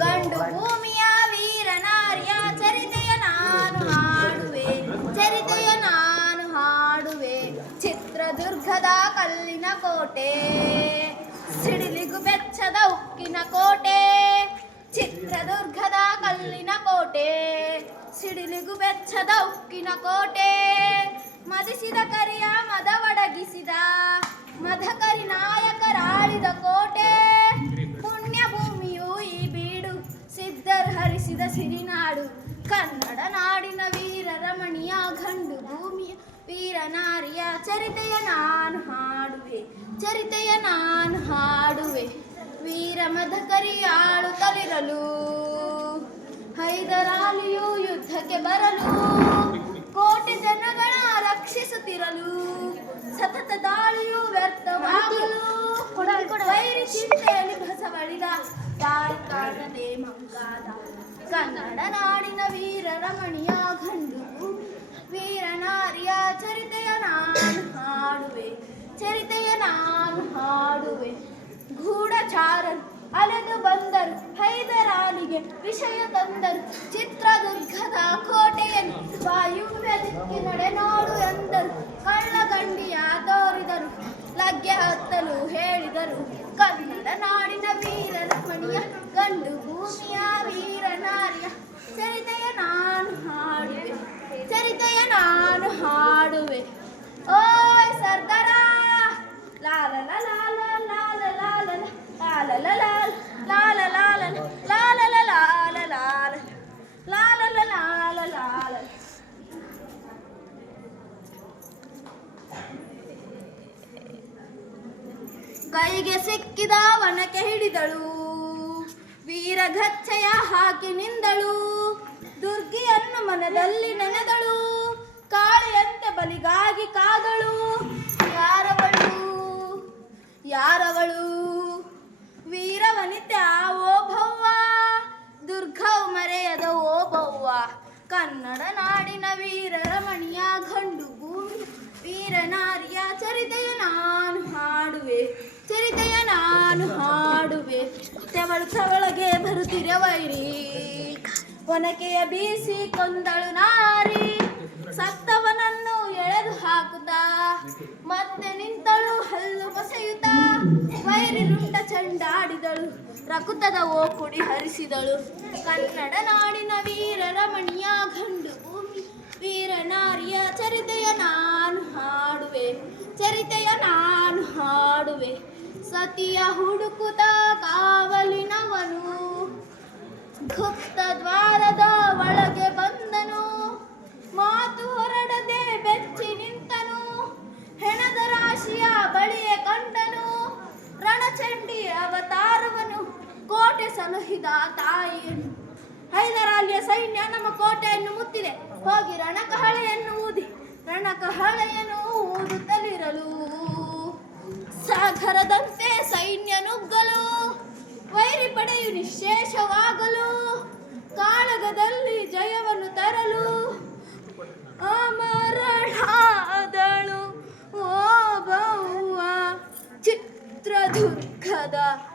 ಗಂಡು ಭೂಮಿಯ ವೀರ ನಾರಿಯ ಚರಿತೆಯ ನಾನು ಹಾಡುವೆ, ಚರಿತೆಯ ನಾನು ಹಾಡುವೆ. ಚಿತ್ರದುರ್ಗದ ಕಲ್ಲಿನ ಕೋಟೆ, ಸಿಡಿಲಿಗು ಬೆಚ್ಚದ ಉಕ್ಕಿನ ಕೋಟೆ. ಚಿತ್ರದುರ್ಗದ ಕಲ್ಲಿನ ಕೋಟೆ, ಸಿಡಿಲಿಗು ಬೆಚ್ಚದ ಉಕ್ಕಿನ ಕೋಟೆ. ಮದಿಸಿದ ಕರಿಯ ಮದವಡಗಿಸಿದ ಮದಕರಿ ನಾಯಕರಾಳಿದ ಕೋಟೆ. ಸಿರಿನಾಡು ಕನ್ನಡ ನಾಡಿನ ವೀರ ರಮಣಿಯ ಗಂಡು ಭೂಮಿಯ ವೀರ ನಾರಿಯ ಚರಿತೆಯ ನಾನು ಹಾಡುವೆ ಚರಿತೆಯ ನಾನು ಹಾಡುವೆ. ವೀರ ಮದಕರಿಯಾಳು ತಲಿರಲು ಹೈದರಾಲಿಯು ಯುದ್ಧಕ್ಕೆ ಬರಲು. ಕೋಟಿ ಜನಗಳ ರಕ್ಷಿಸುತ್ತಿರಲು ಸತತ ದಾಳಿಯು ವ್ಯರ್ಥವಾಗಲು. ವೈರಿ ಚಿಂತೆಯಲ್ಲಿ ಬಸವಳಿದ ಕಾಣದೆ ಮಂಗಾದ. ಕನ್ನಡ ನಾಡಿನ ವೀರ ರಮಣಿಯ ಗಂಡು. ವೀರ ನಾರಿಯ ಚರಿತೆಯ ನಾನು ಹಾಡುವೆ. ಚರಿತೆಯ ನಾನು ಹಾಡುವೆ. ಗೂಢಚಾರರು ಅಲೆದು ಬಂದರು. ಹೈದರಾಲಿಗೆ ವಿಷಯ ತಂದರು. ಚಿತ್ರದುರ್ಗದ ಕೋಟೆಯನ್ನು ವಾಯುವ್ಯ ದಿಕ್ಕಿನಡೆ ನೋಡು ಎಂದರು ಕಳ್ಳಗಂಡಿಯ ತೋರಿದರು ಲಗ್ಗೆ ಹತ್ತಲು ಹೇಳಿದರು ಕನ್ನಡ ನಾಡಿನ ವೀರ ರಮಣಿಯ ಗಂಡು ಭೂಮಿಯ ವೀರ ನಾರಿಯ ಚರಿತೆಯ ನಾನು ಹಾಡುವೆ ಚರಿತೆಯ ನಾನು ಹಾಡುವೆ ಓ ಸರ್ದಾರ ಲಾಲ ಲಾಲ ಲಾಲ ಲಾಲ ಲಾಲ ಲಾಲ ಲಾಲ ಲಾಲ ಲಾಲ ಲಾಲ ಲಾಲ ಲಾಲ ಲಾಲ ಕೈಗೆ ಸಿಕ್ಕಿದ ವನಕ್ಕೆ ಹಿಡಿದಳು ವೀರಗಚ್ಚಯ ಹಾಕಿ ನಿಂದಳು ದುರ್ಗಿಯನ್ನು ಮನದಲ್ಲಿ ನೆನೆದಳು. ಕಾಳೆಯಂತೆ ಬಲಿಗಾಗಿ ಕಾದಳು. ಯಾರವಳು? ಯಾರವಳು? ವೀರವನಿತೆ ಓ ಭವ್ವ ದುರ್ಗವು ಮರೆಯದ ಓ ಬವ್ವ ಕನ್ನಡ ನಾಡಿನ ವೀರ ರಮಣಿಯ ಗಂಡು ಭೂಮಿ. ವೀರ ನಾರಿಯ ಚರಿತೆಯ ನಾನು ಹಾಡುವೆ. ಚರಿತೆಯ ನಾನು ಹಾಡುವೆ. ತೆವಳು, ತವಳಗೆ ಬರುತ್ತಿರ ಒನಕೆಯ ಬೀಸಿ ಕೊಂದಳು ನಾರಿ, ಸತ್ತವನನ್ನು ಎಳೆದು ಹಾಕುತ್ತಾ. ಮತ್ತೆ ನಿಂತಳು ಹಲ್ಲು ಬಸೆಯುತ್ತ. ವೈರಿ ರುಂಟ ಚಂಡಾಡಿದಳು, ರಕುತದ ಓ ಕುಡಿ ಹರಿಸಿದಳು. ಕನ್ನಡ ನಾಡಿನ ವೀರ ರಮಣಿಯ ಗಂಡು ಭೂಮಿ, ವೀರ ನಾರಿಯ ಚರಿತೆಯ ನಾನು ಹಾಡುವೆ, ಚರಿತೆಯ ನಾನು ಹಾಡುವೆ. ಸತಿಯ ಹುಡುಕುತ್ತ ಕಾವಲಿನವನು, ಗುಪ್ತ ರಣಚಂಡಿ ಅವತಾರವನು ಕೋಟೆ ಸಲಹಿದ ತಾಯಿಯನ್ನು. ಹೈದರಾಲಿಯ ಸೈನ್ಯ ನಮ್ಮ ಕೋಟೆಯನ್ನು ಮುತ್ತಿದೆ. ಹೋಗಿ ರಣಕಹಳೆಯನ್ನು ಊದಿ, ರಣಕಹಳೆಯನ್ನು ಊದುತ್ತಲಿರಲು. ಸಾಗರದಂತೆ ಸೈನ್ಯ ನುಗ್ಗಲು, ವೈರಿ ಪಡೆಯು ನಿಶೇಷವಾಗಲು ಕಾಳಗದಲ್ಲಿ ಜಯವನ್ನು ತರಲು. ಅಮರಳಾದಳು ಓ ಬವ್ವ ಚಿತ್ರದುರ್ಗದ 好的